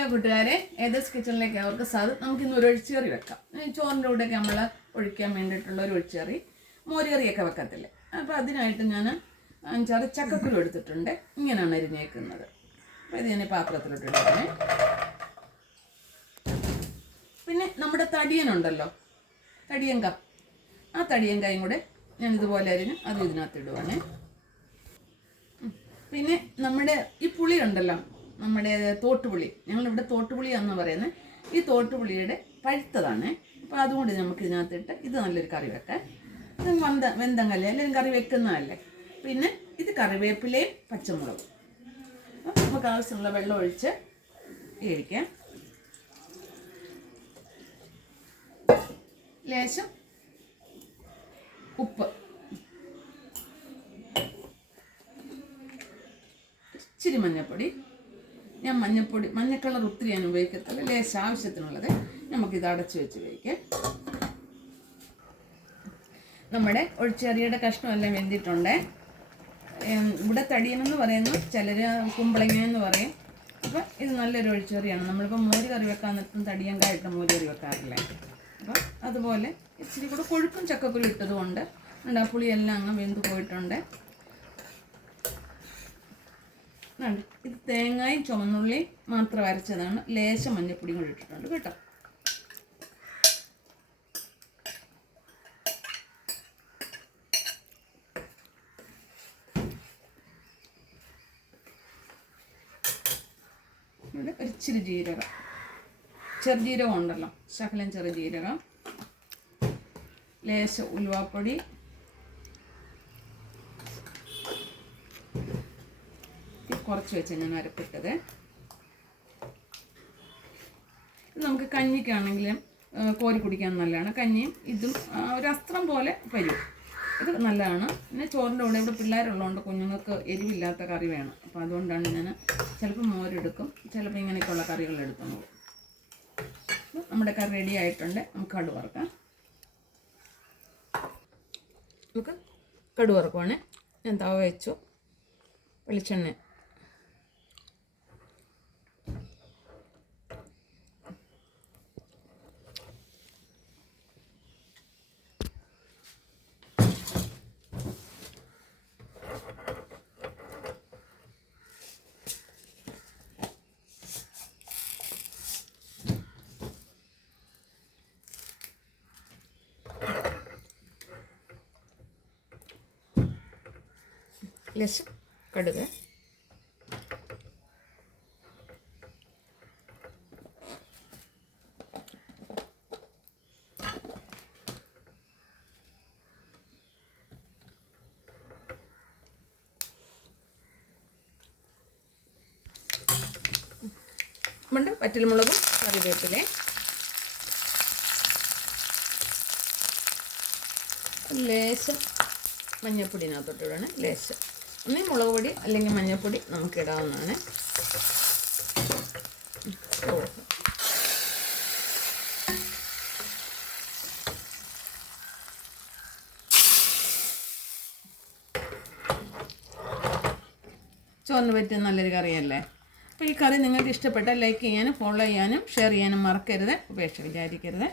Hello കൂട്ടുകാരെ ഏതസ് കിച്ചണിലേക്ക് അവർക്ക് സാധനം നമുക്ക് ഇന്ന് ഒരു ഒഴിച്ചേറി വെക്കാം. ചോറിന്റെ കൂടെയൊക്കെ നമ്മൾ ഒഴിക്കാൻ വേണ്ടിയിട്ടുള്ള ഒരു ഒഴിച്ചേറി മോരുകറിയൊക്കെ വെക്കത്തില്ലേ? അപ്പോൾ അതിനായിട്ട് ഞാൻ അഞ്ചാറ് ചക്കക്കുരു എടുത്തിട്ടുണ്ട്. ഇങ്ങനെയാണ് അരിഞ്ഞേക്കുന്നത്. അപ്പോൾ ഇത് ഞാൻ ഈ പാത്രത്തിലോട്ട് ഇടുകയാണേ പിന്നെ നമ്മുടെ തടിയനുണ്ടല്ലോ തടിയങ്ക. ആ തടിയങ്കായും കൂടെ ഞാൻ ഇതുപോലെ അരിഞ്ഞ് അതും ഇതിനകത്ത് ഇടുവാണേ പിന്നെ നമ്മുടെ ഈ പുളി ഉണ്ടല്ലോ നമ്മുടെ തോട്ടുപുളി. ഞങ്ങളിവിടെ എന്ന് പറയുന്നത്. ഈ തോട്ടുപുളിയുടെ പഴുത്തതാണ്. അപ്പോൾ അതുകൊണ്ട് നമുക്ക് ഇതിനകത്തിട്ട് ഇത് നല്ലൊരു കറി വെക്കാം. ഇത് വന്ത വെന്തങ്ങല്ലേ? അല്ലെങ്കിൽ കറി വെക്കുന്നതല്ലേ? പിന്നെ ഇത് കറിവേപ്പിലയും പച്ചമുളകും. അപ്പോൾ നമുക്ക് ആവശ്യമുള്ള വെള്ളം ഒഴിച്ച് വേവിക്കാം. ലേശം ഉപ്പ്. ഇച്ചിരി മഞ്ഞൾപ്പൊടി. ഞാൻ മഞ്ഞപ്പൊടി മഞ്ഞക്കളർ കളർ ഒത്തിരി ഞാൻ ഉപയോഗിക്കത്തില്ല. ലേശ ആവശ്യത്തിനുള്ളത് നമുക്കിത് അടച്ചു വെച്ച് ഉപയോഗിക്കാം നമ്മുടെ ഒഴിച്ചെറിയുടെ കഷ്ണമെല്ലാം വെന്തിട്ടുണ്ട്. ഇവിടെ തടിയനെന്ന് പറയുന്നു ചിലർ കുമ്പളങ്ങ എന്ന് പറയും. അപ്പം ഇത് നല്ലൊരു ഒഴിച്ചെറിയാണ്. നമ്മളിപ്പോൾ മോര് കറി വെക്കാൻ നിർത്തും തടിയങ്കായിട്ട് മോര് കറി വെക്കാറില്ലേ? അപ്പം അതുപോലെ ഇച്ചിരി കൂടെ കൊഴുക്കും ചക്കക്കുരു ഇട്ടതുകൊണ്ട് ഉണ്ടാ. പുളിയെല്ലാം അങ്ങ് വെന്ത് പോയിട്ടുണ്ട്. ഇത് തേങ്ങയും ചുമന്നുള്ളിയും മാത്രം അരച്ചതാണ്. ലേശം മഞ്ഞപ്പൊടിയും കൂടി ഇട്ടിട്ടുണ്ട് കേട്ടോ. ഇവിടെ ഒരു ഇച്ചിരി ജീരകം. ചെറുജീരകം ഉണ്ടല്ലോ ശകലം ചെറുജീരകം ലേശം ഉലുവാപ്പൊടി. കുറച്ച് വെച്ച് ഞാൻ അരപ്പിട്ടത് നമുക്ക് കഞ്ഞിക്കാണെങ്കിലും കോരി കുടിക്കാൻ നല്ലതാണ്. കഞ്ഞിയും ഇതും ഒരു അസ്ത്രം പോലെ വരും. ഇത് നല്ലതാണ്. പിന്നെ ചോറിന്റെ കൂടെ ഇവിടെ പിള്ളേരുള്ളതുകൊണ്ട് കുഞ്ഞുങ്ങൾക്ക് എരിവില്ലാത്ത കറി വേണം. അപ്പോൾ അതുകൊണ്ടാണ് ഞാൻ ചിലപ്പോൾ മോരെടുക്കും ചിലപ്പോൾ ഇങ്ങനെയൊക്കെയുള്ള കറികൾ എടുക്കുന്നത് നമ്മുടെ കറി റെഡി ആയിട്ടുണ്ട്. നമുക്ക് കടു വറുക്കാം. നമുക്ക് കടു വറുക്കുവാണേ. ഞാൻ തവ വെച്ചു. വെളിച്ചെണ്ണ ലേശം കടുക്. ഉണ്ട് വറ്റൽമുളകും കറിവേപ്പിലേ ലേശം മഞ്ഞൾപ്പൊടിനകത്തോട്ട് ഇടണം. ലേശം. ഒന്നീ മുളക് പൊടി അല്ലെങ്കിൽ മഞ്ഞൾപ്പൊടി നമുക്ക് ഇടാവുന്നതാണ്. ചോറിന് പറ്റിയ നല്ലൊരു കറിയല്ലേ? അപ്പോൾ ഈ കറി നിങ്ങൾക്ക് ഇഷ്ടപ്പെട്ടാൽ ലൈക്ക് ചെയ്യാനും ഫോളോ ചെയ്യാനും ഷെയർ ചെയ്യാനും മറക്കരുത്. ഉപേക്ഷ വിചാരിക്കരുത്.